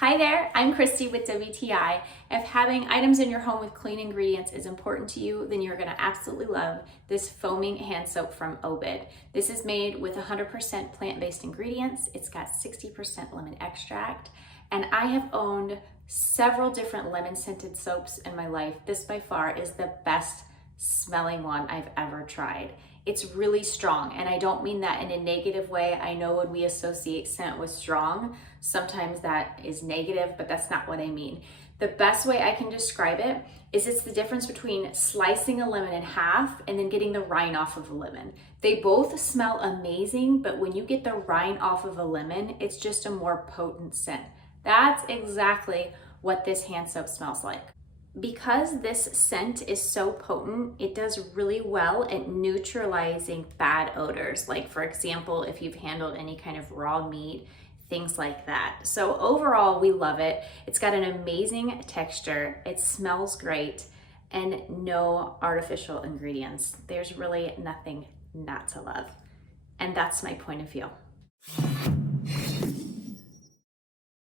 Hi there, I'm Christy with WTI. If having items in your home with clean ingredients is important to you, then you're gonna absolutely love this foaming hand soap from OBED. This is made with 100% plant-based ingredients. It's got 60% lemon extract, and I have owned several different lemon scented soaps in my life. This by far is the best smelling one I've ever tried. It's really strong, and I don't mean that in a negative way. I know when we associate scent with strong, sometimes that is negative, but that's not what I mean. The best way I can describe it is it's the difference between slicing a lemon in half and then getting the rind off of a lemon. They both smell amazing, but when you get the rind off of a lemon, it's just a more potent scent. That's exactly what this hand soap smells like. Because this scent is so potent, it does really well at neutralizing bad odors. Like for example, if you've handled any kind of raw meat, things like that. So overall, we love it. It's got an amazing texture. It smells great and no artificial ingredients. There's really nothing not to love. And that's my point of view.